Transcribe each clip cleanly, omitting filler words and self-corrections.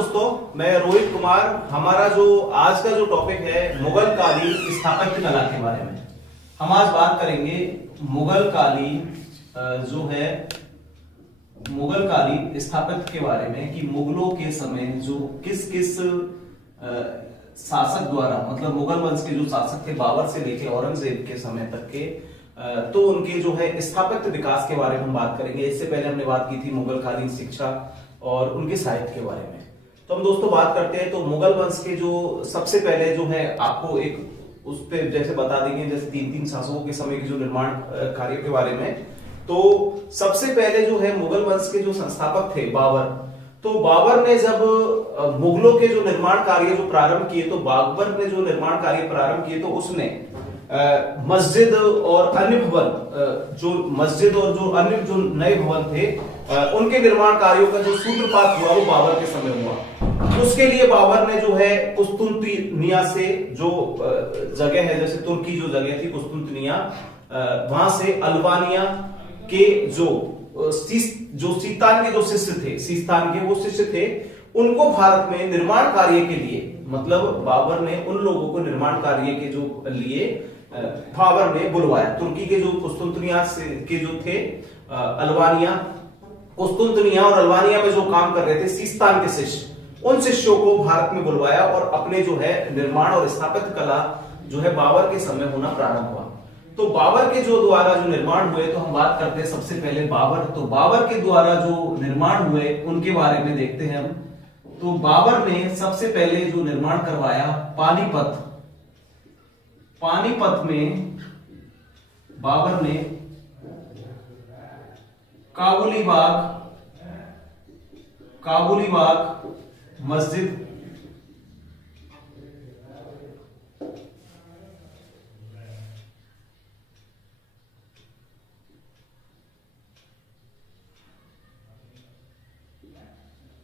दोस्तों, मैं रोहित कुमार। हमारा जो आज का जो टॉपिक है मुगल कालीन स्थापत्य कला के बारे में। हम आज बात करेंगे मुगल कालीन जो है मुगल कालीन स्थापत्य के बारे में कि मुगलों के समय जो किस किस शासक द्वारा, मतलब मुगल वंश के जो शासक थे बाबर से लेकर औरंगजेब के समय तक के, तो उनके जो है स्थापत्य विकास के बारे में हम बात करेंगे। इससे पहले हमने बात की थी मुगल कालीन शिक्षा और उनके साहित्य के बारे में। तो हम दोस्तों बात करते हैं तो मुगल वंश के जो सबसे पहले जो है आपको एक उस पे जैसे बता देंगे, जैसे तीन तीन शासकों के समय के जो निर्माण कार्य के बारे में। तो सबसे पहले जो है मुगल वंश के जो संस्थापक थे बाबर, तो बाबर ने जब मुगलों के जो निर्माण कार्य जो प्रारंभ किए, तो बाबर ने जो निर्माण कार्य प्रारंभ किए तो उसने मस्जिद और अन्य भवन, जो मस्जिद और जो अन्य जो नए भवन थे उनके निर्माण कार्यों का जो सूत्रपात हुआ वो बाबर के समय हुआ। उसके लिए बाबर ने जो है कुस्तुनतनिया से जो जगह है, जैसे तुर्की जो जगह थी कुस्तुनतनिया, वहां से अल्बानिया के जो सीस्तान के जो शिष्य थे, सीस्तान के वो शिष्य थे, उनको भारत में निर्माण कार्य के लिए, मतलब बाबर ने उन लोगों को निर्माण कार्य के जो लिए बाबर ने बुलवाया। तुर्की के जो कुस्तुनतनिया के जो थे अल्बानिया, कुस्तुनतनिया और अल्बानिया में जो काम कर रहे थे सीस्तान के शिष्य, उन शिष्यों को भारत में बुलवाया और अपने जो है निर्माण और स्थापत्य कला जो है बाबर के समय होना प्रारंभ हुआ। तो बाबर के जो द्वारा जो निर्माण हुए, तो हम बात करते हैं सबसे पहले बाबर। तो बाबर के द्वारा जो निर्माण हुए उनके बारे में देखते हैं हम। तो बाबर ने सबसे पहले जो निर्माण करवाया पानीपत में बाबर ने काबुली बाग मस्जिद,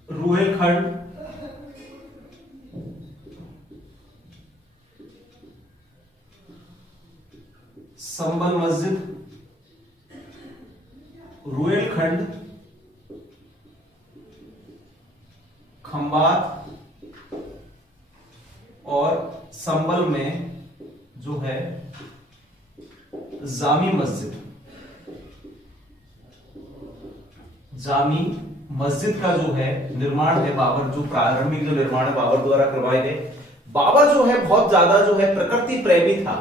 रुहेलखंड, संबल मस्जिद, रुहेलखंड, खंबात और संबल में जो है जामी मस्जिद का जो है निर्माण है बाबर, जो प्रारंभिक जो निर्माण है बाबर द्वारा करवाए गए। बाबर जो है बहुत ज्यादा जो है प्रकृति प्रेमी था।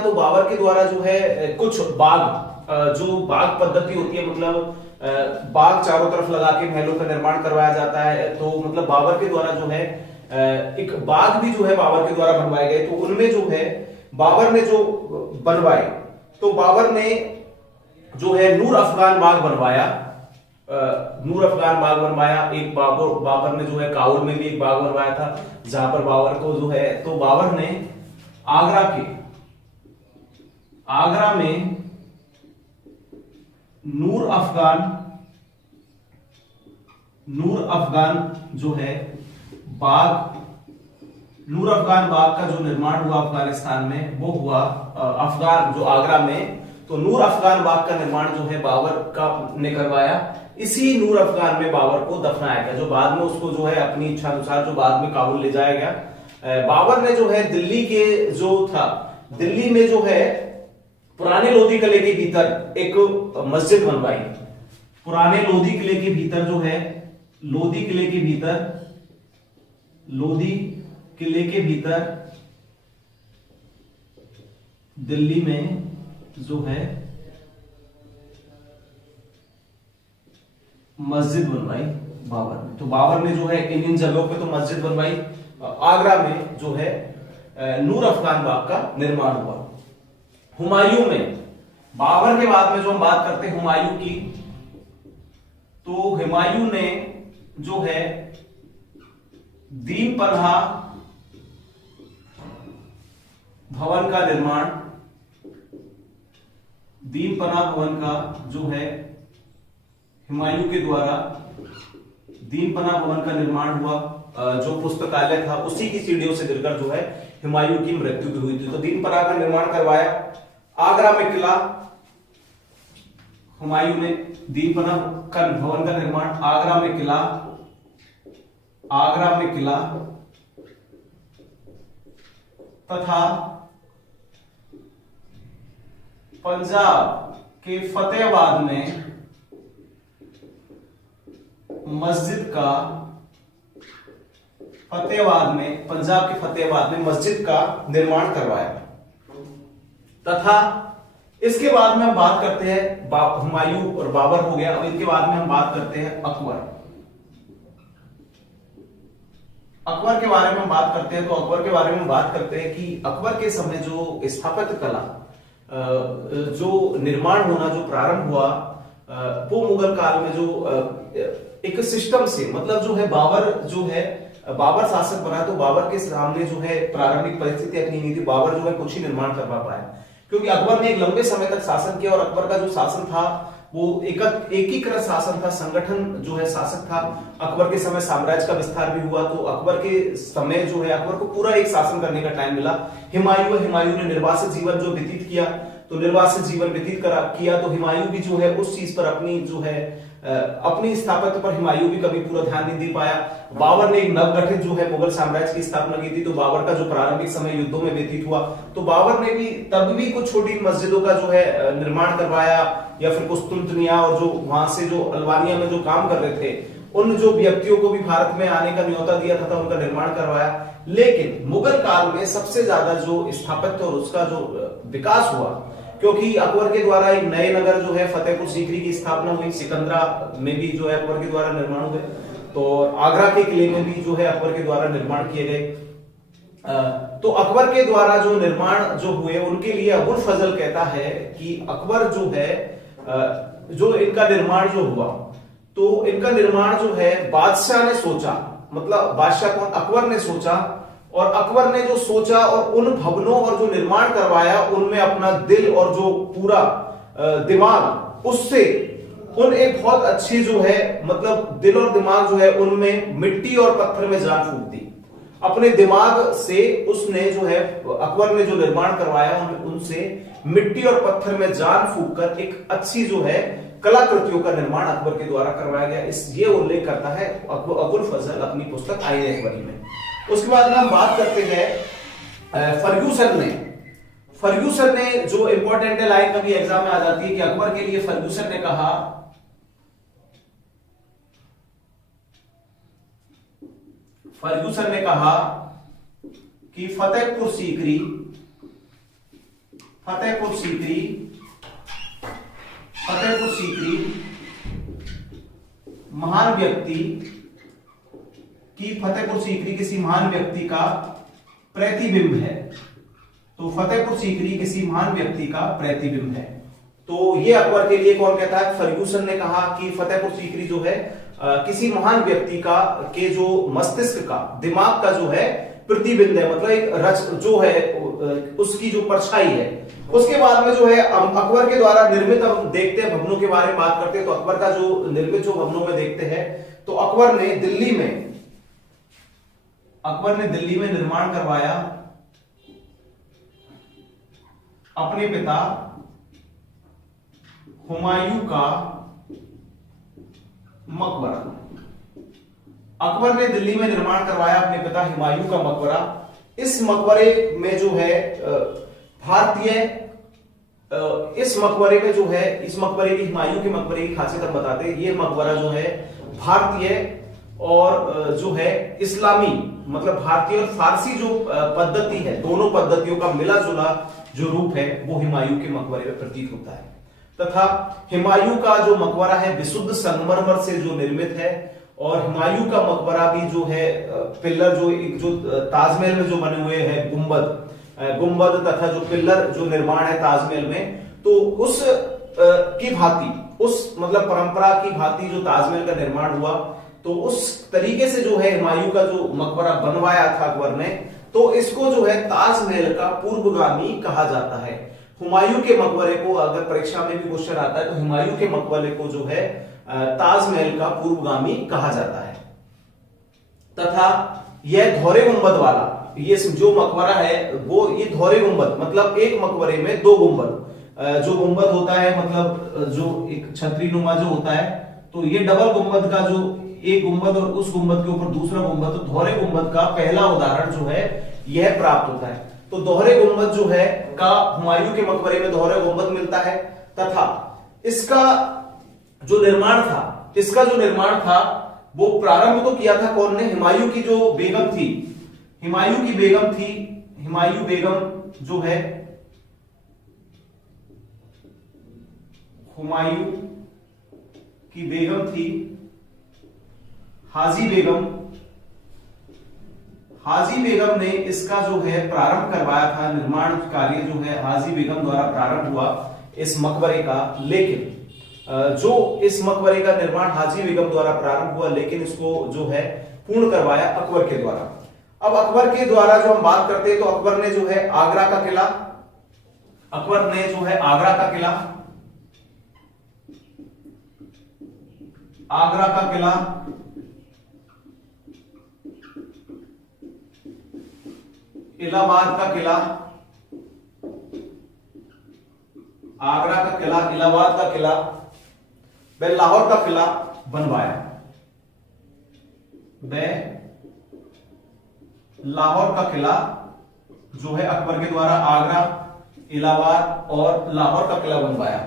तो बाबर के द्वारा जो है कुछ बाग, जो बाग पद्धति होती है, मतलब बाग चारों तरफ लगा के महलों का निर्माण करवाया जाता है। तो मतलब बाबर के द्वारा जो है एक बाग भी जो है बाबर के द्वारा बनवाए गए। तो उनमें जो है बाबर ने जो बनवाए, तो बाबर ने जो है नूर अफगान बाग बनवाया। एक बाबर ने जो है काबुल में भी एक बाग बनवाया था, जहां पर बाबर को जो है, तो बाबर ने आगरा में नूर अफगान जो है बाग, नूर अफगान बाग का जो निर्माण हुआ अफगानिस्तान में, वो हुआ अफगान जो आगरा में। तो नूर अफगान बाग का निर्माण जो है बाबर का ने करवाया। इसी नूर अफगान में बाबर को दफनाया गया, जो बाद में उसको जो है अपनी इच्छा अनुसार जो बाद में काबुल ले जाया गया। बाबर ने जो है दिल्ली के जो था, दिल्ली में जो है पुराने लोधी किले के भीतर एक मस्जिद बनवाई। पुराने लोधी किले के भीतर जो है, लोधी किले के भीतर दिल्ली में जो है मस्जिद बनवाई बाबर ने। तो बाबर ने जो है इन जगहों पे तो मस्जिद बनवाई। आगरा में जो है नूर अफगान बाग का निर्माण हुआ। हुमायूं में, बाबर के बाद में जो हम बात करते हैं हुमायूं की, तो हुमायूं ने जो है दीन पनाह भवन का निर्माण, दीन पनाह भवन का जो है हुमायूं के द्वारा दीन पनाह भवन का निर्माण हुआ। जो पुस्तकालय था उसी की सीढ़ियों से गिरकर जो है हुमायूं की मृत्यु भी हुई थी। तो दीन पनाह का निर्माण करवाया। आगरा में किला, हुमायूं ने दीन पनाह का भवन का निर्माण, आगरा में किला, आगरा में किला तथा पंजाब के फतेहाबाद में मस्जिद का पंजाब के फतेहाबाद में मस्जिद का निर्माण करवाया। तथा इसके बाद में हम बात करते हैं हुमायूं और बाबर हो गया। अब इनके बाद में हम बात करते हैं अकबर के बारे में हम बात करते हैं। तो अकबर के बारे में हम बात करते हैं कि अकबर के समय जो स्थापत्य कला जो निर्माण होना जो प्रारंभ हुआ वो मुगल काल में जो एक सिस्टम से, मतलब जो है बाबर शासक बना तो बाबर के सामने जो है प्रारंभिक परिस्थितियां इतनी नहीं थी। बाबर जो है कुछ ही निर्माण करवा पाया, क्योंकि अकबर ने एक लंबे समय तक शासन किया और अकबर का जो शासन था वो एकीकृत शासन था, संगठन जो है शासक था। अकबर के समय साम्राज्य का विस्तार भी हुआ, तो अकबर के समय जो है अकबर को पूरा एक शासन करने का टाइम मिला। हुमायूं ने निर्वासित जीवन जो व्यतीत किया, तो निर्वासित जीवन व्यतीत किया तो हुमायूं भी जो है उस चीज पर अपनी स्थापत्य पर हुमायूं भी कभी पूरा ध्यान नहीं दे पाया। बाबर ने एक नवगठित जो है मुगल साम्राज्य की स्थापना की थी, तो बाबर का जो प्रारंभिक समय युद्धों में व्यतीत हुआ, तो बाबर ने भी तब भी कुछ छोटी मस्जिदों का जो है निर्माण करवाया, या फिर कुस्तुनतनिया और जो वहां से जो अल्बानिया में जो काम कर रहे थे उन जो व्यक्तियों को भी भारत में आने का न्योता दिया था उनका निर्माण करवाया। लेकिन मुगल काल में सबसे ज्यादा जो स्थापत्य और उसका जो विकास हुआ, क्योंकि अकबर के द्वारा एक नए नगर जो है फतेहपुर सीकरी की स्थापना हुई, सिकंदरा में भी जो है अकबर के द्वारा निर्माण हुए, तो आगरा के किले में भी जो है अकबर के द्वारा निर्माण किए गए। तो अकबर के द्वारा जो निर्माण जो हुए उनके लिए अबुल फजल कहता है कि अकबर जो है जो इनका निर्माण जो हुआ, तो इनका निर्माण जो है बादशाह ने सोचा, मतलब बादशाह कौन, अकबर ने सोचा, और अकबर ने जो सोचा और उन भवनों और जो निर्माण करवाया उनमें अपना दिल और जो पूरा दिमाग, उससे उन एक बहुत अच्छी जो है मतलब दिल और दिमाग जो है उनमें मिट्टी और पत्थर में जान फूंक दी। अपने दिमाग से उसने जो है अकबर ने जो निर्माण करवाया उनसे मिट्टी और पत्थर में जान फूंक कर एक अच्छी जो है कलाकृतियों का निर्माण अकबर के द्वारा करवाया गया। ये उल्लेख करता है अबुल फजल अपनी पुस्तक आईन अकबरी में। उसके बाद हम बात करते हैं फर्ग्यूसन ने जो इंपॉर्टेंट लाइन कभी एग्जाम में आ जाती है कि अकबर के लिए फर्ग्यूसन ने कहा कि फतेहपुर सीकरी महान व्यक्ति कि फतेहपुर सीकरी किसी महान व्यक्ति का प्रतिबिंब है। तो फतेहपुर सीकरी किसी महान व्यक्ति का प्रतिबिंब है। तो ये अकबर के लिए कौन कहता है? फर्ग्यूसन ने कहा कि फतेहपुर सीकरी जो है किसी महान व्यक्ति का के जो मस्तिष्क का, दिमाग का जो है प्रतिबिंब है, मतलब एक रच जो है उसकी जो परछाई है। उसके बाद में जो है अकबर के द्वारा निर्मित, हम देखते हैं भवनों के बारे में बात करते हैं, तो अकबर का जो निर्मित जो भवनों में देखते हैं, तो अकबर ने दिल्ली में निर्माण करवाया अपने पिता हुमायूं का मकबरा। अकबर ने दिल्ली में निर्माण करवाया अपने पिता हुमायूं का मकबरा। इस मकबरे में जो है इस मकबरे में जो है इस मकबरे की, हुमायूं के मकबरे की खासियत हम बताते हैं। ये मकबरा जो है भारतीय और जो है इस्लामी, मतलब भारतीय और फारसी जो पद्धति है, दोनों पद्धतियों का मिला जुला जो रूप है वो हुमायूं के मकबरे में प्रतीत होता है। तथा हुमायूं का जो मकबरा है विशुद्ध संगमरमर से जो निर्मित है, और हुमायूं का मकबरा भी जो है पिल्लर जो ताजमहल में जो बने हुए हैं गुंबद तथा जो पिल्लर जो निर्माण है ताजमहल में, तो उस की भांति, उस मतलब परंपरा की भांति जो ताजमहल का निर्माण हुआ, तो उस तरीके से जो है हुमायूं का जो मकबरा बनवाया था अकबर ने, तो इसको जो है ताजमहल का पूर्वगामी कहा जाता है। हुमायूं के मकबरे को अगर परीक्षा में भी क्वेश्चन आता है तो हुमायूं के मकबरे को जो है ताजमहल का पूर्वगामी कहा जाता है। तथा यह धौरे गुंबद वाला ये जो मकबरा है वो ये धौरे गुंबद, मतलब एक मकबरे में दो गुंबद, जो गुंबद होता है मतलब जो एक छतरी नुमा जो होता है, तो ये डबल गुंबद का जो एक गुंबद और उस गुंबद के ऊपर दूसरा गुंबद, तो दोहरे गुंबद का पहला उदाहरण जो है यह प्राप्त होता है। तो दोहरे गुंबद जो है का हुमायूं के मकबरे में दोहरा गुंबद मिलता है, तथा इसका जो निर्माण था वो प्रारंभ तो किया था कौन ने? हुमायूं की जो बेगम थी, हुमायूं बेगम जो है, हुमायूं की बेगम थी हाजी बेगम ने इसका जो है प्रारंभ करवाया था। निर्माण कार्य जो है हाजी बेगम द्वारा प्रारंभ हुआ इस मकबरे का, लेकिन जो इस मकबरे का निर्माण हाजी बेगम द्वारा प्रारंभ हुआ, लेकिन इसको जो है पूर्ण करवाया अकबर के द्वारा। अब अकबर के द्वारा जो हम बात करते हैं तो अकबर ने जो है आगरा का किला, इलाहाबाद का किला, इलाहाबाद का किला, वह लाहौर का किला बनवाया। लाहौर का किला जो है अकबर के द्वारा आगरा, इलाहाबाद और लाहौर का किला बनवाया।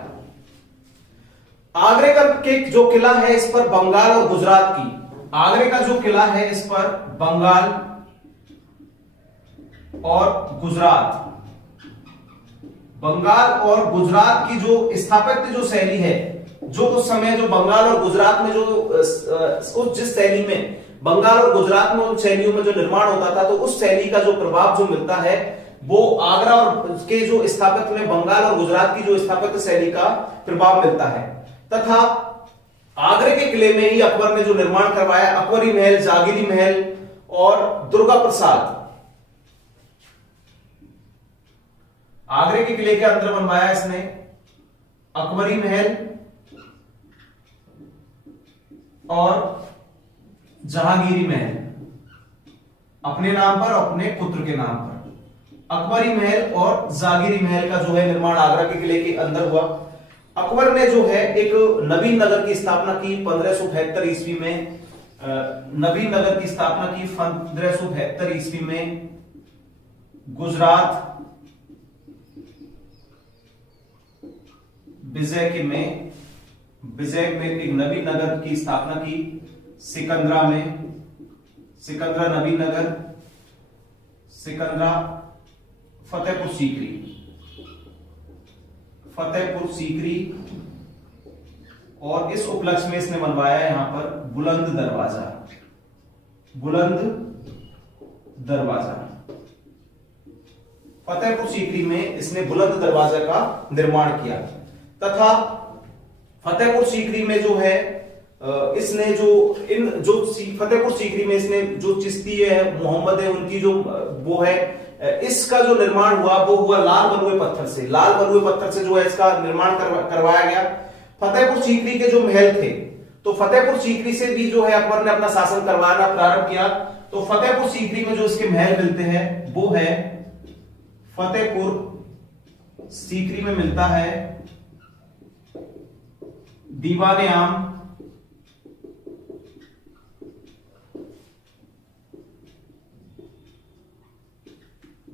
आगरे का जो किला है इस पर बंगाल और गुजरात की, आगरे का जो किला है इस पर बंगाल और गुजरात की जो स्थापत्य जो शैली है, जो उस समय जो बंगाल और गुजरात में जो जिस शैली में बंगाल और गुजरात में उन शैलियों में जो निर्माण होता था, तो उस शैली का जो प्रभाव जो मिलता है वो आगरा और के जो स्थापत्य में बंगाल और गुजरात की जो स्थापत्य शैली का प्रभाव मिलता है। तथा आगरे के किले में ही अकबर ने जो निर्माण करवाया, अकबरी महल, जागीरी महल और दुर्गा प्रसाद, आगरे के किले के अंदर बनवाया इसने अकबरी महल और जहांगीरी महल, अपने नाम पर, अपने पुत्र के नाम पर। अकबरी महल और जागीरी महल का जो है निर्माण आगरा के किले के अंदर हुआ। अकबर ने जो है एक नवीन नगर की स्थापना की 1572 ईस्वी में, नवीन नगर की स्थापना की 1572 ईस्वी में गुजरात विजय में एक नवीन नगर की स्थापना की, सिकंदरा में, सिकंदरा नवीन नगर, सिकंदरा, फतेहपुर सीकरी, और इस उपलक्ष्य में इसने बनवाया यहां पर बुलंद दरवाजा। फतेहपुर सीकरी में इसने बुलंद दरवाजा का निर्माण किया। तथा फतेहपुर सीकरी में जो है इसने फतेहपुर सीकरी में इसने जो चिश्ती है, मोहम्मद है, उनकी जो वो है, इसका जो निर्माण हुआ वो हुआ लाल बलुए पत्थर से जो है इसका निर्माण करवाया गया। फतेहपुर सीकरी के जो महल थे, तो फतेहपुर सीकरी से भी जो है अकबर ने अपना शासन करवाना प्रारंभ किया। तो फतेहपुर सीकरी में जो इसके महल मिलते हैं वो है, फतेहपुर सीकरी में मिलता है दीवाने आम,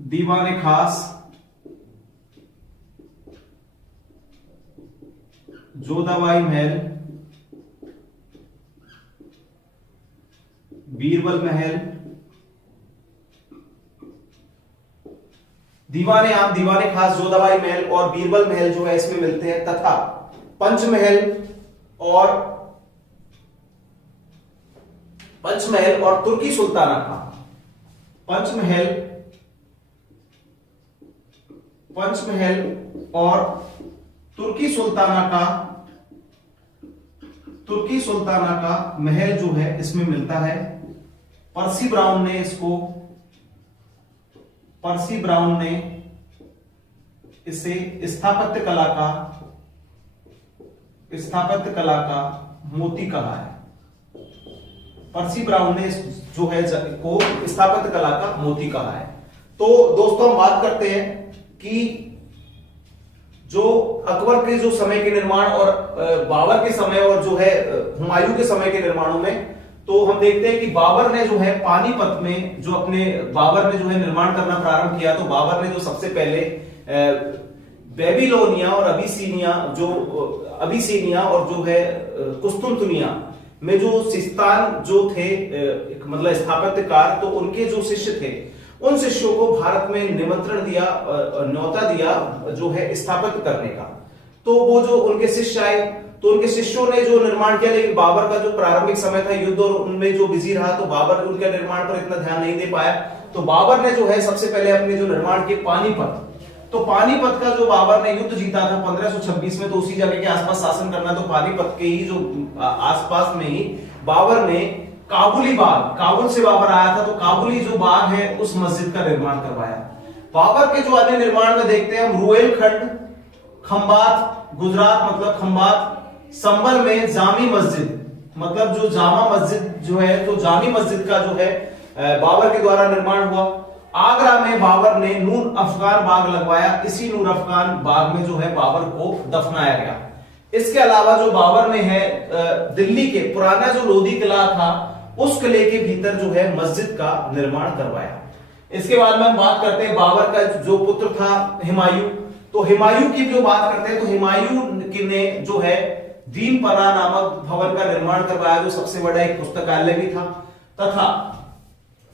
दीवाने खास, जोधाबाई महल, बीरबल महल, दीवाने आम, दीवाने खास, जोधाबाई महल और बीरबल महल जो है इसमें मिलते हैं। तथा पंचमहल और तुर्की सुल्ताना का, पंचमहल और तुर्की सुल्ताना का महल जो है इसमें मिलता है। पर्सी ब्राउन ने इसे स्थापत्य कला का मोती कहा है। पर्सी ब्राउन ने जो है को स्थापत्य कला का मोती कहा है। तो दोस्तों हम बात करते हैं कि जो अकबर के जो समय के निर्माण और बाबर के समय और जो है हुमायूं के समय के निर्माणों में तो हम देखते हैं कि बाबर ने जो है पानीपत में जो अपने बाबर ने जो है निर्माण करना प्रारंभ किया, तो बाबर ने जो सबसे पहले बेबीलोनिया और अबिसीनिया और जो है कुस्तुनतुनिया में जो सिस्तान जो थे मतलब स्थापत्यकार, तो उनके जो शिष्य थे उन शिष्यों को भारत में निमंत्रण दिया, न्योता दिया जो है स्थापित करने का। तो वो जो उनके शिष्य आए तो उनके शिष्यों ने जो निर्माण किया, लेकिन बाबर का जो प्रारंभिक समय था युद्ध और उनमें जो बिजी रहा, तो बाबर उनके निर्माण पर इतना ध्यान नहीं दे पाया। तो बाबर ने जो है सबसे पहले अपने जो निर्माण किए पानीपत, तो पानीपत का जो बाबर ने युद्ध जीता था 1526 में, तो उसी जगह के आसपास शासन करना, तो पानीपत के ही जो आसपास में ही बाबर ने काबुली बाग, काबुल से बाबर आया था, तो काबुली जो बाग है उस मस्जिद का निर्माण करवाया। बाबर के जो अन्य निर्माण में देखते हैं हम रुहेलखंड, खंबात, गुजरात मतलब खंबात, संभल में जामी मस्जिद मतलब जो जामा मस्जिद जो है, तो जामी मस्जिद का जो है बाबर के द्वारा निर्माण हुआ। आगरा में बाबर ने नूर अफगान बाग लगवाया, इसी नूर अफगान बाग में जो है बाबर को दफनाया गया। इसके अलावा जो बाबर ने है दिल्ली के पुराना जो लोधी किला था उस किले के भीतर जो है मस्जिद का निर्माण करवाया। इसके बाद में हम बात करते हैं बाबर का जो पुत्र था हुमायूं, तो हुमायूं की जो बात करते हैं तो हुमायूं ने जो है दीनपना नामक भवन का निर्माण करवाया, जो सबसे बड़ा एक पुस्तकालय भी था, तथा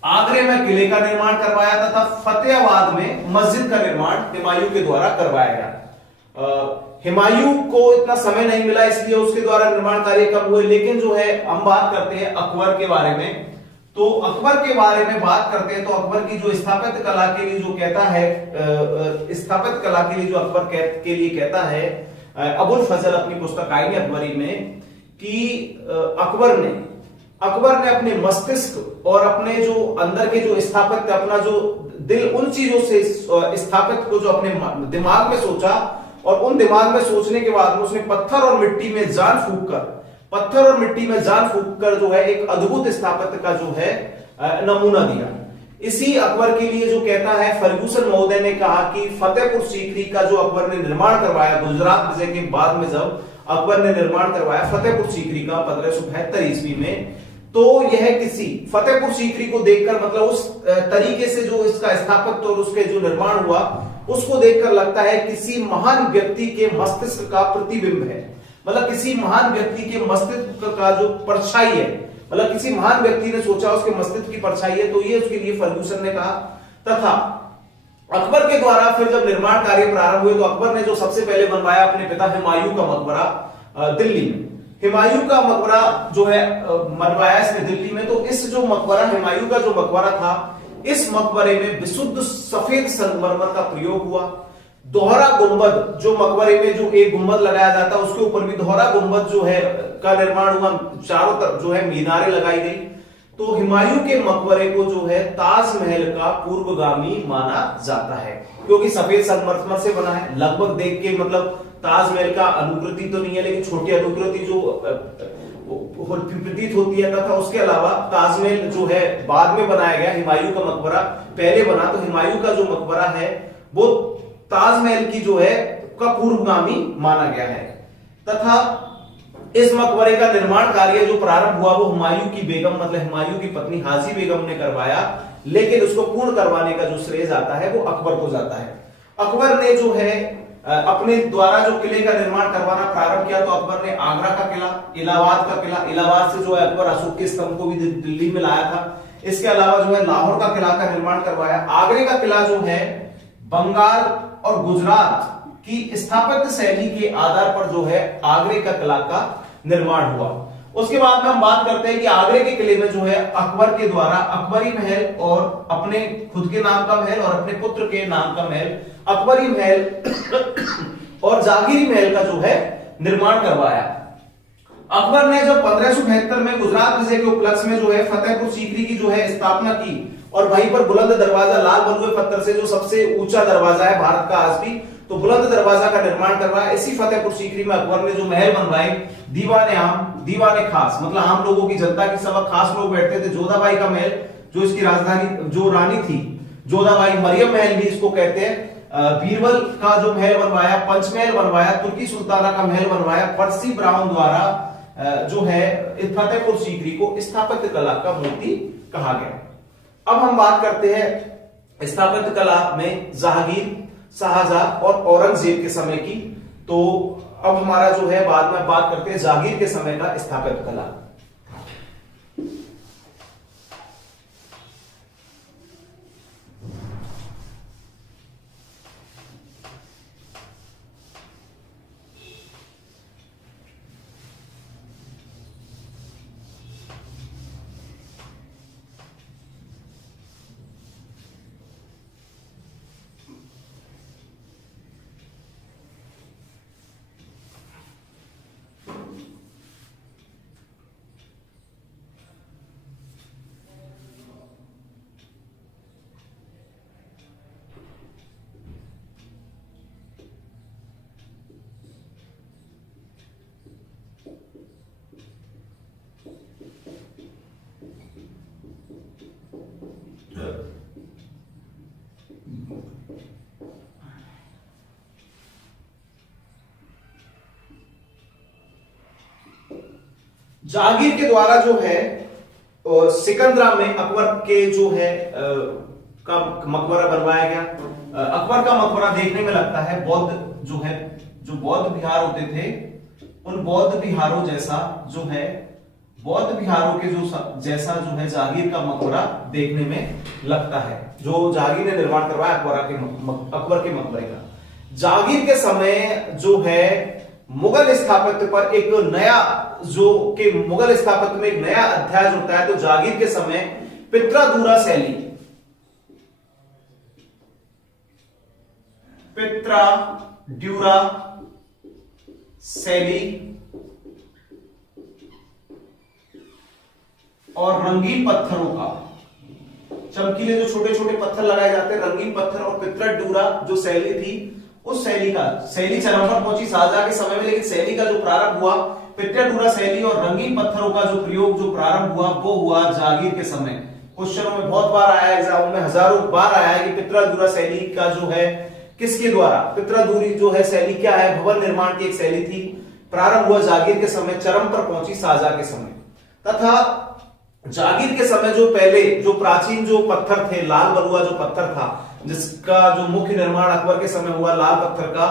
आगरे में किले का निर्माण करवाया तथा फतेहाबाद में मस्जिद का निर्माण हुमायूं के द्वारा करवाया गया। हुमायूं को इतना समय नहीं मिला इसलिए उसके द्वारा निर्माण कार्य कम हुए, लेकिन जो है हम बात करते हैं अकबर के बारे में। तो अकबर के बारे में बात करते हैं तो अकबर की जो स्थापत्य कला के लिए जो कहता है, स्थापत्य कला के लिए जो अकबर के लिए कहता है अबुल फजल अपनी पुस्तक आईन अकबरी में कि अकबर ने अपने मस्तिष्क और अपने जो अंदर के जो स्थापत्य, अपना जो दिल, उन चीजों से स्थापित को जो अपने दिमाग में सोचा, और उन दिमाग में सोचने के बाद में उसने पत्थर और मिट्टी में जान फूंक कर जो है एक अद्भुत स्थापत्य का जो है नमूना दिया। इसी अकबर के लिए जो कहता है फर्गूसन महोदय ने कहा कि फतेहपुर सीकरी का जो अकबर ने निर्माण करवाया गुजरात विजय के बाद में, जब अकबर ने निर्माण करवाया फतेहपुर सीकरी का 1572 ईस्वी में, तो यह किसी फतेहपुर सीकरी को देखकर मतलब उस तरीके से जो इसका स्थापत्य और उसके जो निर्माण हुआ उसको देखकर लगता है किसी महान व्यक्ति के मस्तिष्क का प्रतिबिंब है, मतलब किसी महान व्यक्ति के मस्तिष्क का जो परछाई है, मतलब किसी महान व्यक्ति ने सोचा उसके मस्तिष्क की परछाई है, तो ये उसके लिए फर्गूसन ने कहा। तथा अकबर के द्वारा फिर जब निर्माण कार्य प्रारंभ हुए तो अकबर ने जो सबसे पहले बनवाया अपने पिता हुमायूं का मकबरा दिल्ली में। हुमायूं का मकबरा जो है बनवाया इसने दिल्ली में, तो इस जो मकबरा हुमायूं का जो मकबरा था, इस मकबरे में विशुद्ध सफेद संगमरमर का प्रयोग हुआ। दोहरा गुंबद, जो मकबरे में जो एक गुंबद लगाया जाता है उसके ऊपर भी दोहरा गुंबद जो है का निर्माण हुआ, चारों तरफ जो है मीनारें लगाई गई। तो हुमायूं के मकबरे को जो है ताजमहल का पूर्वगामी माना जाता है, क्योंकि सफेद संगमरमर से बना है। लगभग देख के मतलब ताजमहल का अनुकृति तो नहीं है, लेकिन छोटी अनुकृति जो प्रतीत होती है, तथा उसके अलावा ताजमहल जो है बाद में बनाया गया, हुमायूं का मकबरा पहले बना, तो हुमायूं का जो मकबरा है वो ताजमहल की जो है का पूर्वगामी माना गया है। तथा इस मकबरे का निर्माण कार्य जो प्रारंभ हुआ वो हुमायूं की बेगम मतलब हुमायूं की पत्नी हाजी बेगम ने करवाया, लेकिन उसको पूर्ण करवाने का जो श्रेय जाता है वो अकबर को जाता है। अकबर ने जो है अपने द्वारा जो किले का निर्माण करवाना प्रारंभ किया, तो अकबर ने आगरा का किला, इलाहाबाद का किला, इलाहाबाद से जो है अकबर अशोक के स्तंभ को भी दिल्ली में लाया था। इसके अलावा जो है लाहौर का किला का निर्माण करवाया। आगरे का किला जो है बंगाल और गुजरात की स्थापत्य शैली के आधार पर जो है आगरे का किला का निर्माण हुआ। उसके बाद में हम बात करते हैं कि आगरे के किले में जो है अकबर के द्वारा अकबरी महल और अपने खुद के नाम का महल और अपने पुत्र के नाम का महल, अकबरी महल और जागीरी महल का जो है निर्माण करवाया। अकबर ने जब 1572 में गुजरात विजय के उपलक्ष्य में जो है फतेहपुर सीकरी की जो है स्थापना की, और वहीं पर बुलंद दरवाजा लाल बलुए पत्थर से जो सबसे ऊंचा दरवाजा है भारत का आज भी, तो बुलंद दरवाजा का निर्माण करवाया। इसी फतेहपुर सीकरी में अकबर ने जो महल बनवाए, दीवाने आम, दीवाने खास, मतलब आम लोगों की, जनता की सभा, खास लोग बैठते थे। जोधाबाई का महल जो इसकी राजधानी जो रानी थी जोधाबाई, मरियम महल भी इसको कहते हैं। बीरबल का जो महल बनवाया, पंचमहल बनवाया, तुर्की सुल्ताना का महल बनवाया, पर्सी ब्राउन द्वारा जो है फतेहपुर सीकरी को स्थापत्य कला का मूर्ति कहा गया। अब हम बात करते हैं स्थापत्य कला में जहांगीर, शाहजहां और औरंगजेब के समय की। तो अब हमारा जो है बाद में बात करते हैं जहांगीर के समय का स्थापत्य कला। जहांगीर के द्वारा जो है सिकंदरा में अकबर के जो है का मकबरा बनवाया गया। अकबर का मकबरा देखने में लगता है बौद्ध जो है, जो बौद्ध विहार होते थे उन बौद्ध विहारों जैसा जो है, बौद्ध विहारों के जो जैसा जो है जहांगीर का मकबरा देखने में लगता है, जो जहांगीर ने निर्माण करवाया अकबर के मकबरे का। जहांगीर के समय जो है मुगल स्थापत्य पर एक नया मुगल स्थापत्य में एक नया अध्याय होता है। तो जहांगीर के समय पित्रादूरा शैली, पित्राड्यूरा शैली और रंगीन पत्थरों का, चमकीले जो छोटे छोटे पत्थर लगाए जाते हैं, रंगीन पत्थर और पित्राड्यूरा जो शैली थी, उस शैली चरम पर पहुंची शाहजहां के समय में। लेकिन शैली का जो प्रारंभ हुआ, पित्राडूरा शैली और रंगीन पत्थरों का जो प्रयोग जो प्रारंभ हुआ वो हुआ जहांगीर के समय। क्वेश्चनों में बहुत बार आया, एग्जाम में हजारों बार आया है कि पित्रादूरा शैली का जो है किसके द्वारा, पित्रादूरी जो है शैली क्या है, भवन निर्माण की एक शैली थी, प्रारंभ हुआ जहांगीर के समय, चरम पर पहुंची शाहजहां के समय। तथा जहांगीर के समय जो पहले जो प्राचीन जो पत्थर थे, लाल बलुआ जो पत्थर था, जिसका जो मुख्य निर्माण अकबर के समय हुआ, लाल पत्थर का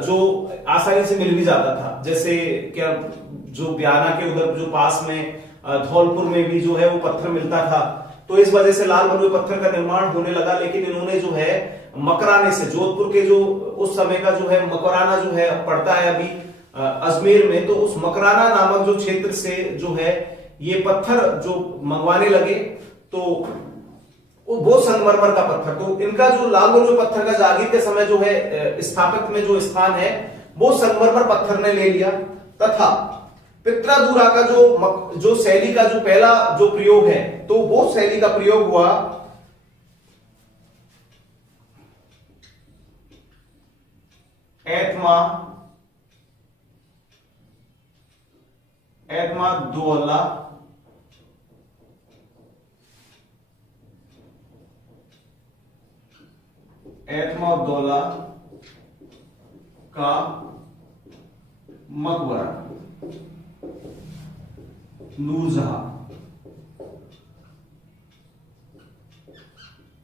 जो आसानी से मिल भी जाता था, जैसे क्या जो बयाना के उधर जो पास में धौलपुर में भी जो है वो पत्थर मिलता था। तो इस वजह से लाल बलुए पत्थर का निर्माण होने लगा। लेकिन इन्होंने जो है मकराने से, जोधपुर के जो उस समय का जो है मकराना जो है पड़ता है अभी अजमेर में, तो उस मकराना नामक जो क्षेत्र से जो है ये पत्थर जो मंगवाने लगे। तो वो संगमरमर का पत्थर, तो इनका जो लाल बलुए पत्थर का जहांगीर के समय जो है स्थापत्य में जो स्थान है वो संगमरमर पत्थर ने ले लिया। तथा पित्रादूरा का जो शैली का जो पहला जो प्रयोग है, तो वो शैली का प्रयोग हुआ एतमादुद्दौला का मकबरा, नूरजहां।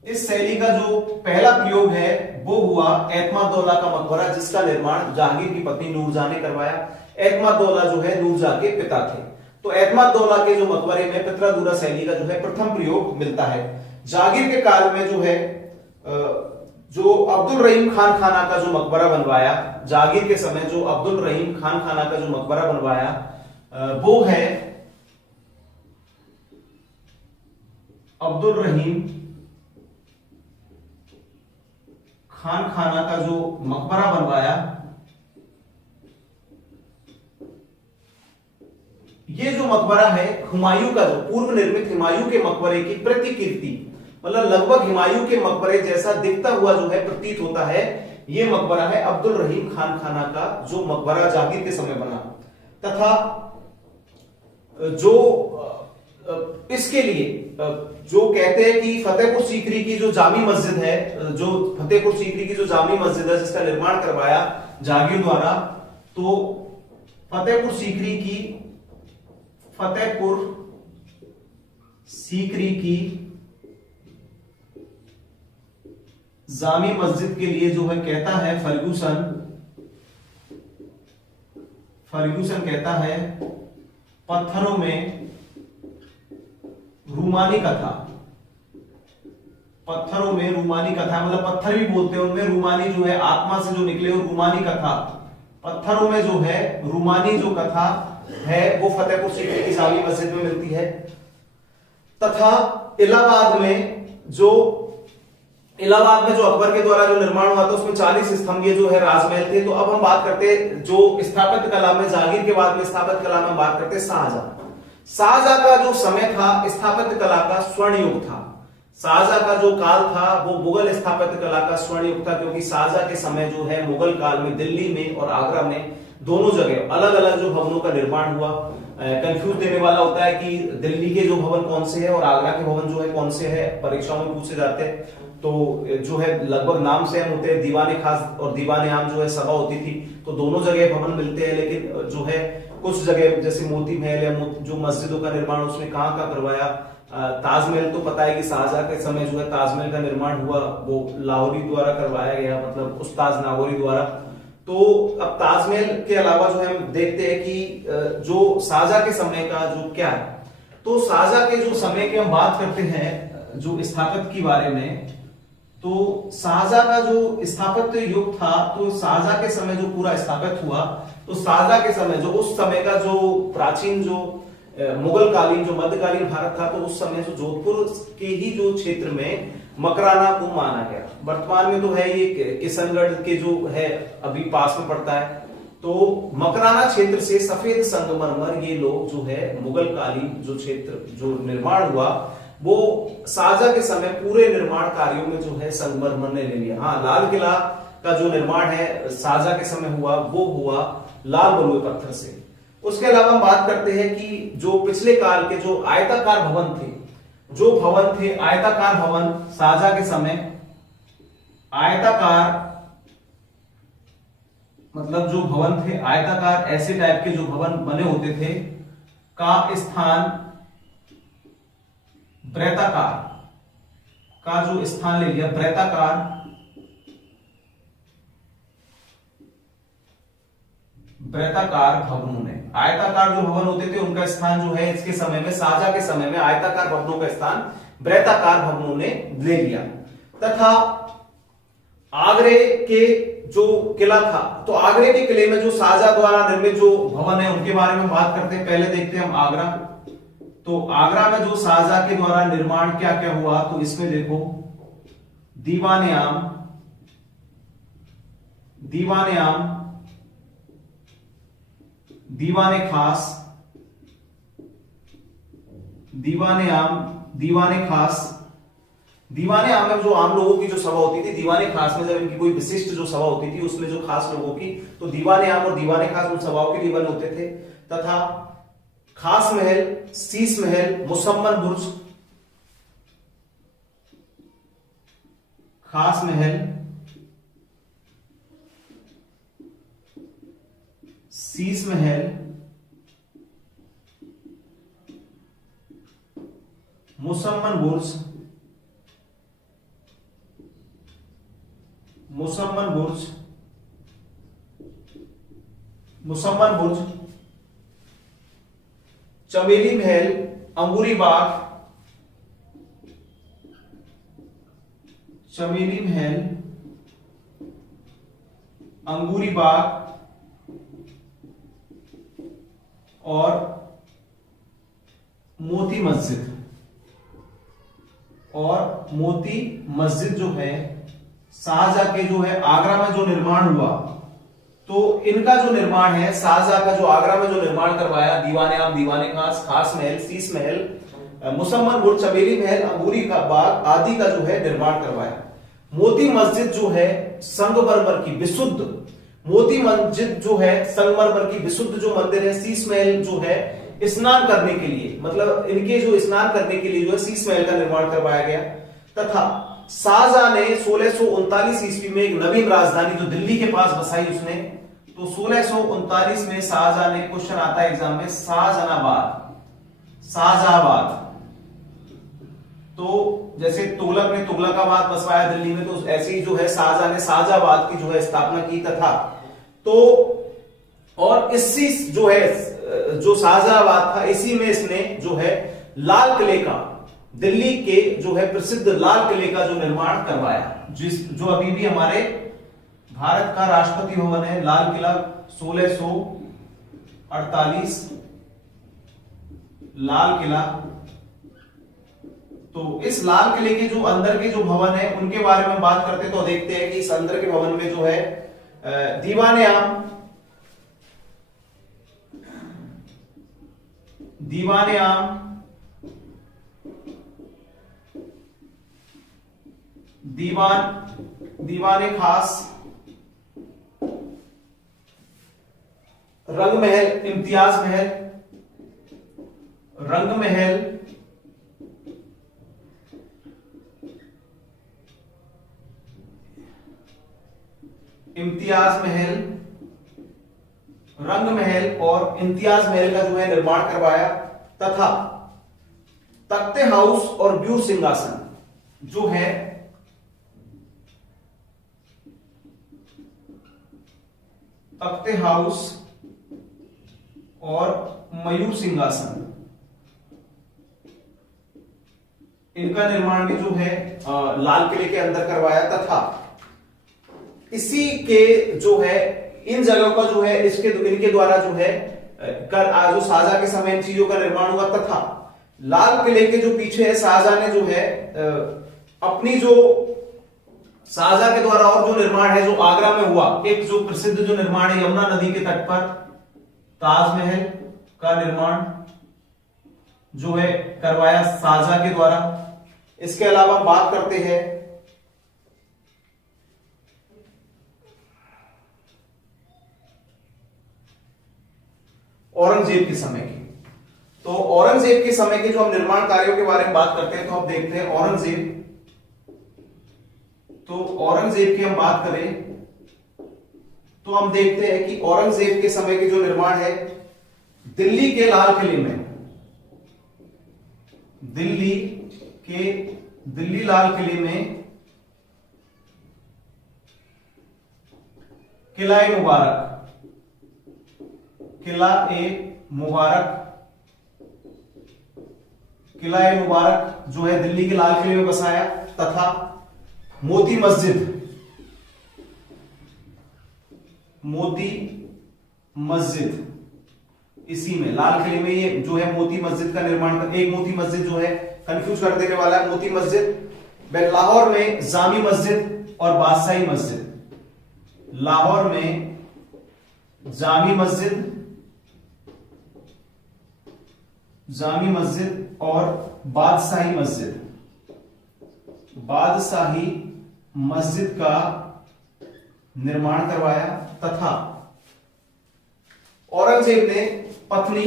इस शैली का जो पहला प्रयोग है वो हुआ एतमादुद्दौला का मकबरा, जिसका निर्माण जहांगीर की पत्नी नूरजहां ने करवाया। एतमादुद्दौला जो है नूरजहां के पिता थे। तो एतमादुद्दौला के जो मकबरे में पित्रादूरा शैली का जो है प्रथम प्रयोग मिलता है। जहांगीर के काल में जो है जो अब्दुल रहीम खान खाना का जो मकबरा बनवाया, जहांगीर के समय जो अब्दुल रहीम खान खाना का जो मकबरा बनवाया वो है अब्दुल रहीम खान खाना का जो मकबरा बनवाया, ये जो मकबरा है हुमायूं का, जो पूर्व निर्मित हुमायूं के मकबरे की प्रतिकृति, मतलब लगभग हुमायूं के मकबरे जैसा दिखता हुआ जो है प्रतीत होता है, ये मकबरा है अब्दुल रहीम खान खाना का जो मकबरा जहांगीर के समय बना। तथा जो इसके लिए जो कहते हैं कि फतेहपुर सीकरी की जो जामी मस्जिद है, जो फतेहपुर सीकरी की जो जामी मस्जिद है जिसका निर्माण करवाया जहांगीर द्वारा, तो फतेहपुर सीकरी की फतेहपुर सीकरी की जामी मस्जिद के लिए जो है कहता है फर्ग्यूसन कहता है पत्थरों में रूमानी कथा, पत्थरों में रूमानी कथा, मतलब पत्थर भी बोलते हैं उनमें रूमानी जो है आत्मा से जो निकले वो रूमानी कथा, पत्थरों में जो है रूमानी जो कथा है वो फतेहपुर सीकरी की जामी मस्जिद में मिलती है। तथा इलाहाबाद में जो अकबर के द्वारा जो निर्माण हुआ था उसमें 40 स्तंभीय जो है राजमहल थे। तो अब हम बात करते हैं जो स्थापत्य कला में, जहांगीर के बाद में स्थापत्य कला में बात करते हैं शाहजहां का जो समय था स्थापत्य कला का स्वर्ण युग था। शाहजहां का जो काल था वो मुगल स्थापत्य कला का स्वर्ण युग था, क्योंकि शाहजहां के समय जो है मुगल काल में दिल्ली में और आगरा में दोनों जगह अलग अलग जो भवनों का निर्माण हुआ। कंफ्यूज देने वाला होता है कि दिल्ली के जो भवन कौन से है और आगरा के भवन जो है कौन से है, परीक्षाओं में पूछे जाते हैं। तो जो है लगभग नाम सेम होते हैं, दीवाने खास और दीवाने आम जो है सभा होती थी, तो दोनों जगह भवन मिलते हैं। लेकिन जो है कुछ जगह जैसे मोती महल या जो मस्जिदों का निर्माण उसमें कहाँ का करवाया, ताजमहल तो पता है कि शाहजहां के समय जो है ताजमहल का निर्माण हुआ वो लाहौरी द्वारा करवाया गया, मतलब उस्ताद नागौरी द्वारा। तो अब ताजमहल के अलावा जो है हम देखते हैं कि जो शाहजहां के समय का जो क्या है, तो शाहजहां के जो समय की हम बात करते हैं जो स्थापत्य के बारे में, तो शाहजहां का जो स्थापत्य युग था, तो शाहजहां के समय जो पूरा स्थापित हुआ, तो शाहजहां के समय जो उस समय का जो प्राचीन जो मुगल कालीन जो मध्यकालीन भारत था, तो उस समय जो जोधपुर के ही जो क्षेत्र में मकराना को माना गया। वर्तमान में तो है ये किशनगढ़ के जो है अभी पास में पड़ता है। तो मकराना क्षेत्र से सफेद संगमरमर ये लोग जो है मुगल कालीन जो क्षेत्र जो निर्माण हुआ वो शाहजहां के समय पूरे निर्माण कार्यों में जो है संगमरमर ने ले लिया। हाँ, लाल किला का जो निर्माण है शाहजहां के समय हुआ वो हुआ लाल बलुए पत्थर से। उसके अलावा हम बात करते हैं कि जो पिछले काल के जो आयताकार भवन थे, आयताकार भवन शाहजहां के समय आयताकार, मतलब जो भवन थे आयताकार, ऐसे टाइप के जो भवन बने होते थे का स्थान वृत्ताकार का जो स्थान ले लिया, वृत्ताकार भवनों ने, आयताकार जो भवन होते थे उनका स्थान जो है इसके समय में, शाहजहां के समय में आयताकार भवनों का स्थान वृत्ताकार भवनों ने ले लिया। तथा आगरे के जो किला था, तो आगरे के किले में जो शाहजहां द्वारा निर्मित जो भवन है उनके बारे में बात करते हैं। पहले देखते हैं हम आगरा। तो आगरा में जो शाहजहां के द्वारा निर्माण क्या क्या हुआ, तो इसमें देखो दीवाने आम, दीवाने खास, दीवाने आम, दीवाने खास। दीवाने आम में जो आम लोगों की जो सभा होती थी, दीवाने खास में जब इनकी कोई विशिष्ट जो सभा होती थी उसमें जो खास लोगों की, तो दीवाने आम और दीवाने खास उन सभाओं के लिए बने होते थे। तथा खास महल, शीश महल, मुसम्मन बुर्ज, खास महल, शीश महल, मुसम्मन बुर्ज, चमेली महल, अंगूरी बाग, चमेली महल, अंगूरी बाग और मोती मस्जिद। और मोती मस्जिद जो है शाहजहां के जो है आगरा में जो निर्माण हुआ, तो इनका जो निर्माण है शाहजहां का जो आगरा में जो निर्माण करवाया, दीवाने आम, दीवाने खास, खास महल, शीश महल, मुसम्मन बुर्ज, चमेली महल, अंगूरी का बाग आदि का जो है निर्माण करवाया। मोती मस्जिद जो है संगमरमर की विशुद्ध, मोती मस्जिद जो है संगमरमर की विशुद्ध जो मंदिर है। शीश महल जो है स्नान करने के लिए, मतलब इनके जो स्नान करने के लिए जो है शीश महल का निर्माण करवाया गया। तथा शाहजहां ने 1639 ईस्वी में एक नवीन राजधानी जो दिल्ली के पास बसाई उसने, तो 1639 में शाहजहां ने, क्वेश्चन आता है एग्जाम में, शाहजहानाबाद, शाहजहाबाद। तो जैसे तुगलक ने तुगलकाबाद बसवाया दिल्ली में, तो ऐसे ही जो है शाहजहां ने शाहजहाबाद की जो है स्थापना की। तथा तो और इसी जो है जो शाहजहाबाद था, इसी में इसने जो है लाल किले का, दिल्ली के जो है प्रसिद्ध लाल किले का जो निर्माण करवाया, जो अभी भी हमारे भारत का राष्ट्रपति भवन है, लाल किला 1648 लाल किला। तो इस लाल किले के जो अंदर के जो भवन है उनके बारे में बात करते तो देखते हैं कि इस अंदर के भवन में जो है दीवाने आम, दीवाने खास, रंग महल, इम्तियाज महल, रंग महल, इम्तियाज महल, रंग महल और इम्तियाज महल का जो है निर्माण करवाया। तथा तख्ते हाउस और ब्यूर सिंहासन जो है तख्ते हाउस और मयूर सिंहासन, इनका निर्माण भी जो है लाल किले के अंदर करवाया। तथा इसी के जो है इन जगहों का जो है इनके द्वारा जो है जो शाहजहां के समय इन चीजों का निर्माण हुआ। तथा लाल किले के जो पीछे है शाहजहां ने जो है अपनी जो शाहजहां के द्वारा और जो निर्माण है जो आगरा में हुआ, एक जो प्रसिद्ध जो निर्माण है यमुना नदी के तट पर ताजमहल का निर्माण जो है करवाया शाहजहां के द्वारा। इसके अलावा हम बात करते हैं औरंगजेब के समय की। तो औरंगजेब के समय के जो हम निर्माण कार्यों के बारे में बात करते हैं तो हम देखते हैं औरंगजेब। तो औरंगजेब की हम बात करें तो हम देखते हैं कि औरंगजेब के समय के जो निर्माण है दिल्ली के लाल किले में, दिल्ली लाल किले में किला ए मुबारक जो है दिल्ली के लाल किले में बसाया। तथा मोती मस्जिद इसी में लाल किले में ये जो है मोती मस्जिद का निर्माण कर, एक मोती मस्जिद जो है कंफ्यूज कर देने वाला है, मोती मस्जिद। लाहौर में जामी मस्जिद और बादशाही मस्जिद, लाहौर में जामी मस्जिद और बादशाही मस्जिद का निर्माण करवाया। तथा औरंगजेब ने पत्नी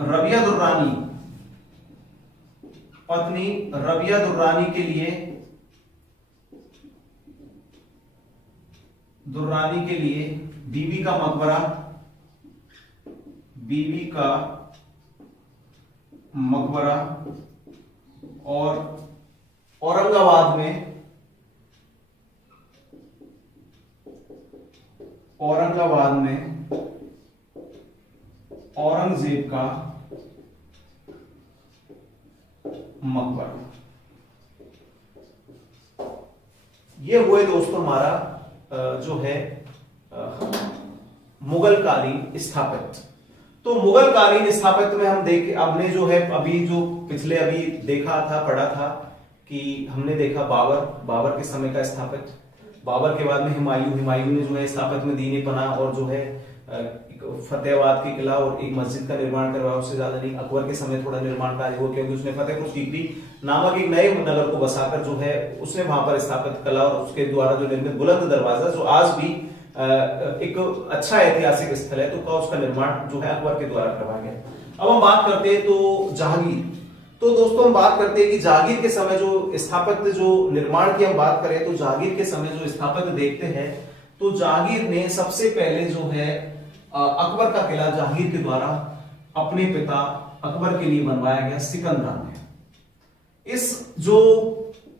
रबिया दुर्रानी के लिए बीबी का मकबरा और औरंगाबाद में औरंगजेब का मकबरा। ये हुए दोस्तों हमारा जो है मुगल कालीन स्थापत्य। तो मुगल कालीन स्थापत्य में हम हमने जो है अभी जो पिछले अभी देखा था, पढ़ा था कि हमने देखा बाबर के समय का स्थापत्य, बाबर के बाद में हुमायूं ने जो है स्थापत्य में दीन पनाह और जो है फतेहाबाद की किला और एक मस्जिद का निर्माण करवाया। उससे ज्यादा नहीं, अकबर के समय थोड़ा निर्माण कार्य हुआ क्योंकि उसने फतेहपुर सीकरी नामक एक नए नगर को बसाकर जो है उसने वहां पर स्थापित कला और उसके द्वारा जो निर्मित बुलंद दरवाजा जो आज भी एक अच्छा ऐतिहासिक स्थल है, तो उसका निर्माण जो है अकबर के द्वारा करवाया गया। अब हम बात करते हैं तो जहांगीर। तो दोस्तों हम बात करते हैं कि जहांगीर के समय जो स्थापत्य जो निर्माण की हम बात करें तो जहांगीर के समय जो स्थापत्य देखते हैं तो जहांगीर ने सबसे पहले जो है अकबर का किला जहांगीर के द्वारा अपने पिता अकबर के लिए बनवाया गया सिकंदरा में। इस जो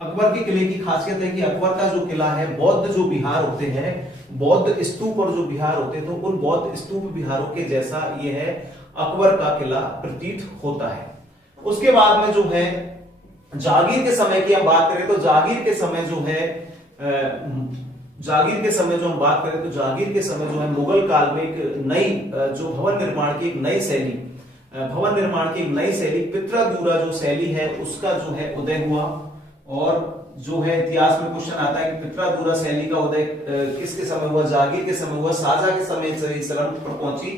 अकबर के किले की खासियत है कि अकबर का जो किला है, बौद्ध जो विहार होते हैं, बौद्ध स्तूप और जो विहार होते हैं, तो उन बौद्ध स्तूप विहारों के जैसा ये है अकबर का किला प्रतीत होता है। उसके बाद में जो है जहांगीर के समय की हम बात करें तो जहांगीर के समय जो है जहांगीर के समय जो हम बात करें तो जहांगीर के समय जो है मुगल काल में एक नई जो भवन निर्माण की एक नई शैली पित्रादूरा जो शैली है उसका जो है उदय हुआ। और जो है इतिहास में क्वेश्चन आता है कि पित्रादूरा शैली का उदय किसके समय हुआ? जहांगीर के समय हुआ। शाहजहां के समय से इस पर पहुंची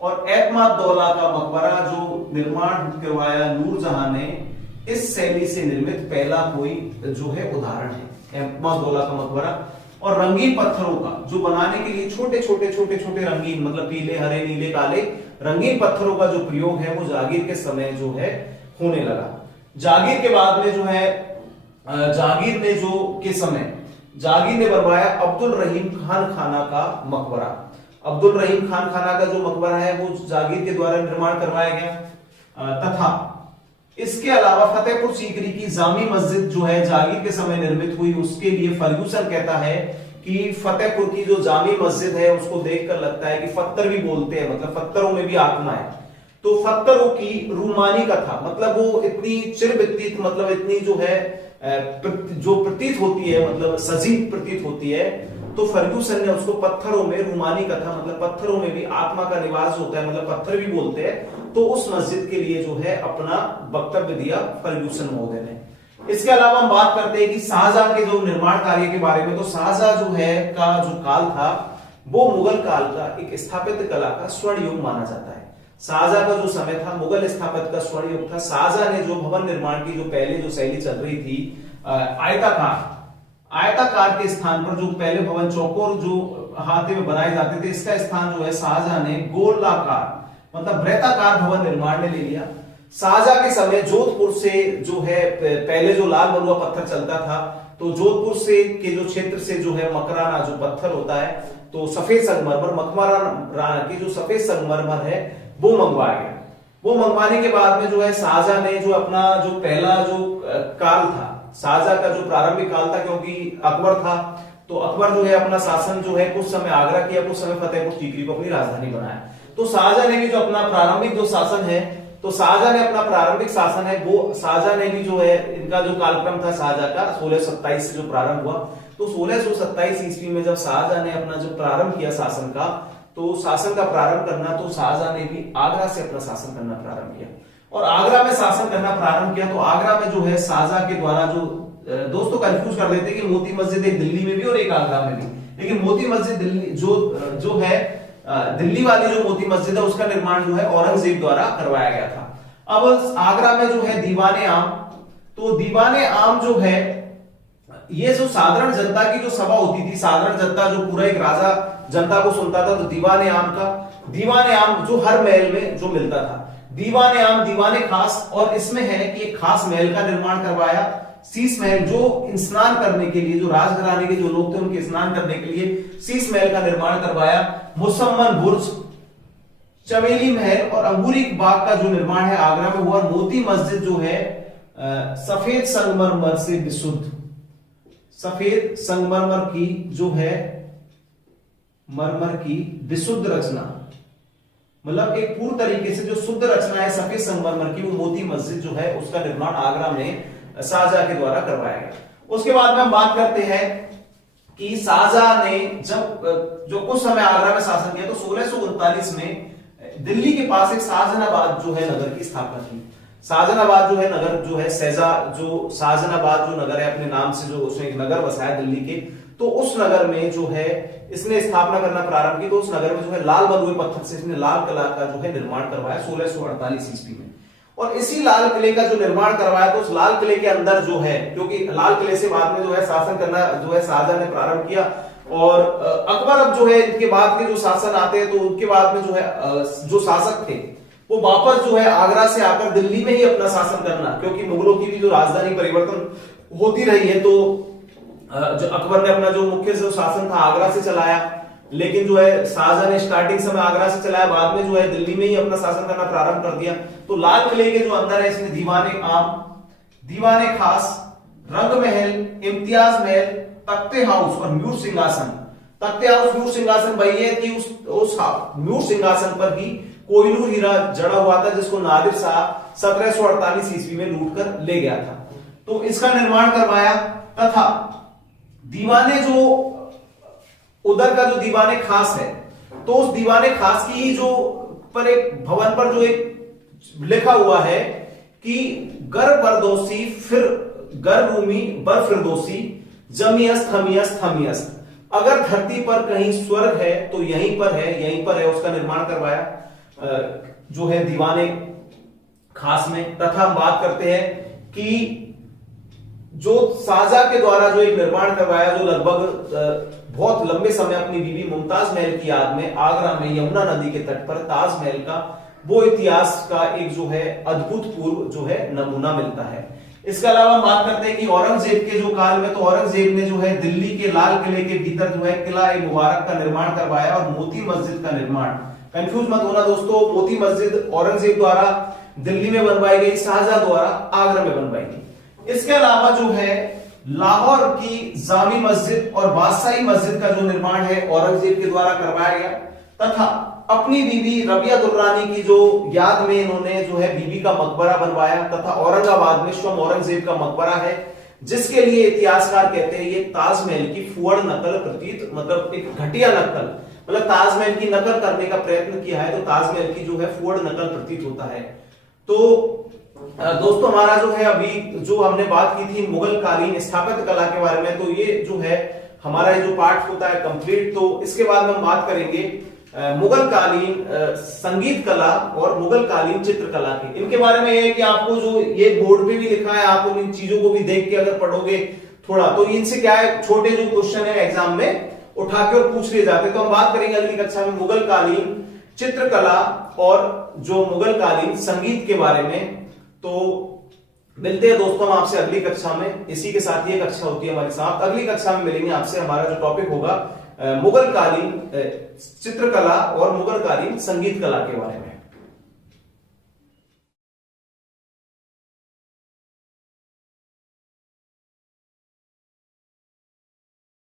और एतमाद-दौला का मकबरा जो निर्माण करवाया नूरजहां ने, इस शैली से निर्मित पहला कोई जो है उदाहरण है एतमाद-दौला का मकबरा। और रंगीन पत्थरों का जो बनाने के लिए छोटे छोटे रंगीन, मतलब पीले, हरे, नीले, काले रंगीन पत्थरों का जो प्रयोग है वो जहांगीर के समय जो है होने लगा। जहांगीर के बाद में जो है जहांगीर ने बनवाया अब्दुल रहीम खान खाना का मकबरा। अब्दुल रहीम खान खाना का जो मकबरा है वो जहांगीर के द्वारा निर्माण करवाया गया। तथा इसके अलावा फतेहपुर सीकरी की जामी मस्जिद जो है जहांगीर के समय निर्मित हुई, उसके लिए फर्ग्यूसन कहता है कि फतेहपुर की जो जामी मस्जिद है उसको देखकर लगता है कि पत्थर भी बोलते हैं, मतलब पत्थरों में भी आत्मा है। तो पत्थरों की रूमानी कथा, मतलब वो इतनी चिरविदित, मतलब इतनी जो है जो प्रतीत होती है, मतलब सजीव प्रतीत होती है। तो फर्ग्यूसन ने उसको पत्थरों में रूमानी कथा, मतलब पत्थरों में भी आत्मा का निवास होता है, मतलब पत्थर भी बोलते हैं, तो उस मस्जिद के लिए जो है अपना वक्तव्य दिया फर्ग्यूसन महोदय ने। इसके अलावा हम बात करते हैं कि शाहजहां के जो निर्माण कार्य के बारे में, तो शाहजहां जो है का जो काल था वो मुगल काल का एक स्थापत्य कला का स्वर्ण युग माना जाता है। शाहजहां का जो समय था मुगल स्थापत्य का स्वर्ण युग था। शाहजहां ने जो भवन निर्माण की जो पहले जो शैली चल रही थी आयताकार के स्थान पर जो पहले भवन चौकोर जो हाथे में बनाए जाते थे, इसका स्थान जो है शाहजहां ने गोलाकार, मतलब वृत्ताकार भवन निर्माण में ले लिया। शाहजहां के समय जोधपुर से जो है पहले जो लाल बलुआ पत्थर चलता था, तो जोधपुर से के जो क्षेत्र से जो है मकराना जो पत्थर होता है, तो सफेद संगमरमर, मकराना की जो सफेद संगमरमर है वो मंगवाया गया। वो मंगवाने के बाद में जो है शाहजहां ने जो अपना जो पहला जो काल था, शाहजहां का जो प्रारंभिक काल था, क्योंकि अकबर था, तो अकबर जो है अपना शासन जो है कुछ समय आगरा किया, कुछ समय फतेहपुर सीकरी को अपनी राजधानी बनाया। तो शाहजहां ने भी जो अपना प्रारंभिक जो शासन है, तो शाहजहां ने अपना प्रारंभिक शासन है वो शाहजहां ने भी जो है इनका जो कालक्रम था शाहजहां का 1627 से जो प्रारंभ हुआ, तो 1627 ईस्वी में जब शाहजहां ने अपना जो प्रारंभ किया शासन का, तो शासन का प्रारंभ करना, तो शाहजहां ने भी आगरा से अपना शासन करना प्रारंभ किया। और आगरा में शासन करना प्रारंभ किया, तो आगरा में जो है शाहजहां के द्वारा जो दोस्तों कंफ्यूज कर देते हैं कि मोती मस्जिद एक दिल्ली में भी और एक आगरा में भी, लेकिन मोती मस्जिद दिल्ली जो है दिल्ली वाली जो मोती मस्जिद है उसका निर्माण जो है औरंगजेब द्वारा करवाया गया था। अब आगरा में जो है दीवाने आम, तो दीवाने आम जो है ये जो साधारण जनता की जो सभा होती थी, साधारण जनता जो पूरा एक राजा जनता को सुनता था, तो दीवाने आम जो हर महल में जो मिलता था, दीवाने आम, दीवाने खास। और इसमें है कि एक खास महल का निर्माण करवाया, शीश महल, जो स्नान करने के लिए जो राजघराने के जो लोग थे उनके स्नान करने के लिए शीश महल का निर्माण करवाया। मुसम्मन बुर्ज, चमेली महल और अंगूरी बाग का जो निर्माण है आगरा में हुआ। मोती मस्जिद जो है सफेद संगमरमर से विशुद्ध, सफेद संगमरमर की जो है मरमर की विशुद्ध रचना, मतलब एक पूर्ण तरीके से जो शुद्ध रचना है सफेद संगमरमर की, वो मोती मस्जिद जो है उसका निर्माण आगरा में शाहजहां के द्वारा करवाया गया। उसके बाद में हम बात करते हैं कि शाहजहां ने जब जो कुछ समय आगरा में शासन किया, तो 1639 में दिल्ली के पास एक शाहजहानाबाद जो है नगर की स्थापना की। शाहजहानाबाद जो है नगर जो है शाहजहानाबाद जो नगर है अपने नाम से जो उसने एक नगर बसाया दिल्ली के, तो उस नगर में जो है इसने स्थापना करना प्रारंभ की। तो उस नगर में जो है लाल बलुए पत्थर से इसने लाल किला का जो है निर्माण करवाया 1648 ईस्वी में। और इसी लाल किले का जो निर्माण करवाया, तो उस लाल किले के अंदर जो है, क्योंकि लाल किले से बाद में जो है शासन करना जो है शाहजहां ने प्रारंभ किया, और अकबर अब जो है इनके बाद के जो शासन आते हैं, तो उनके बाद में जो है जो शासक थे वो वापस जो है आगरा से आकर दिल्ली में ही अपना शासन करना, क्योंकि मुगलों की भी जो राजधानी परिवर्तन होती रही है, तो जो अकबर ने अपना जो मुख्य जो शासन था आगरा से चलाया, लेकिन जो है शाहजहां ने स्टार्टिंग समय आगरा से चलाया, बाद में जो है दिल्ली में ही अपना शासन करना प्रारंभ कर दिया। तो लाल किले के जो अंदर है इसमें दीवाने आम, दीवाने खास, रंग महल, इम्तियाज महल, तख्ते हाउस और म्यूट सिंहासन। तख्ते हाउस म्यूट सिंहासन वही है कि उस म्यूट सिंहासन पर ही कोहिनूर हीरा जड़ा हुआ था, जिसको नादिर शाह 1748 ईस्वी में लूट कर ले गया था। तो इसका निर्माण करवाया, तथा दीवाने जो उधर का जो दीवाने खास है, तो उस दीवाने खास की जो पर एक भवन पर जो एक लिखा हुआ है कि गर बरदोसी फिर गर रूमी बर फिरदोसी जमीयस्त हमीयस्त हमीयस्त, अगर धरती पर कहीं स्वर्ग है तो यहीं पर है, यहीं पर है। उसका निर्माण करवाया जो है दीवाने खास में। तथा हम बात करते हैं कि जो शाहजहां के द्वारा जो एक निर्माण करवाया, जो लगभग बहुत लंबे समय अपनी बीवी मुमताज महल की याद में आगरा में यमुना नदी के तट पर ताजमहल का वो इतिहास का एक जो है अद्भुत पूर्व जो है नमूना मिलता है। इसके अलावा हम बात करते हैं कि औरंगजेब के जो काल में, तो औरंगजेब ने जो है दिल्ली के लाल किले के भीतर जो है किला ए मुबारक का निर्माण करवाया और मोती मस्जिद का निर्माण। कंफ्यूज मत होना दोस्तों, मोती मस्जिद औरंगजेब द्वारा दिल्ली में बनवाई गई, शाहजहां द्वारा आगरा में बनवाई गई। इसके अलावा जो है लाहौर की जामी मस्जिद और बादशाही मस्जिद का जो निर्माण है औरंगजेब के द्वारा करवाया गया, तथा अपनी बीबी रबिया दुर्रानी की जो याद में इन्होंने जो है बीबी का मकबरा बनवाया, तथा औरंगाबाद में स्वयं औरंगजेब का मकबरा है, जिसके लिए इतिहासकार कहते हैं ये ताजमहल की फुअड़ नकल प्रतीत, मतलब एक घटिया नकल, मतलब ताजमहल की नकल करने का प्रयत्न किया है तो ताजमहल की जो है फुअड़ नकल प्रतीत होता है। तो दोस्तों हमारा जो है अभी जो हमने बात की थी मुगल कालीन स्थापत्य कला के बारे में, तो ये जो है हमारा जो पार्ट होता है कंप्लीट। तो इसके बाद हम बात करेंगे मुगल कालीन संगीत कला और मुगल कालीन चित्रकला की। इनके बारे में यह है कि आपको जो ये बोर्ड पे भी लिखा है, आप इन चीजों को भी देख के अगर पढ़ोगे थोड़ा, तो इनसे क्या है छोटे जो क्वेश्चन है एग्जाम में उठा के और पूछ लिए जाते। तो हम बात करेंगे अगली कक्षा में मुगल कालीन चित्रकला और जो मुगल कालीन संगीत के बारे में। तो मिलते हैं दोस्तों हम आपसे अगली कक्षा में। इसी के साथ ये कक्षा होती है हमारी साथ। अगली कक्षा में मिलेंगे आपसे, हमारा जो टॉपिक होगा मुगल कालीन चित्रकला और मुगल कालीन संगीत कला के बारे में।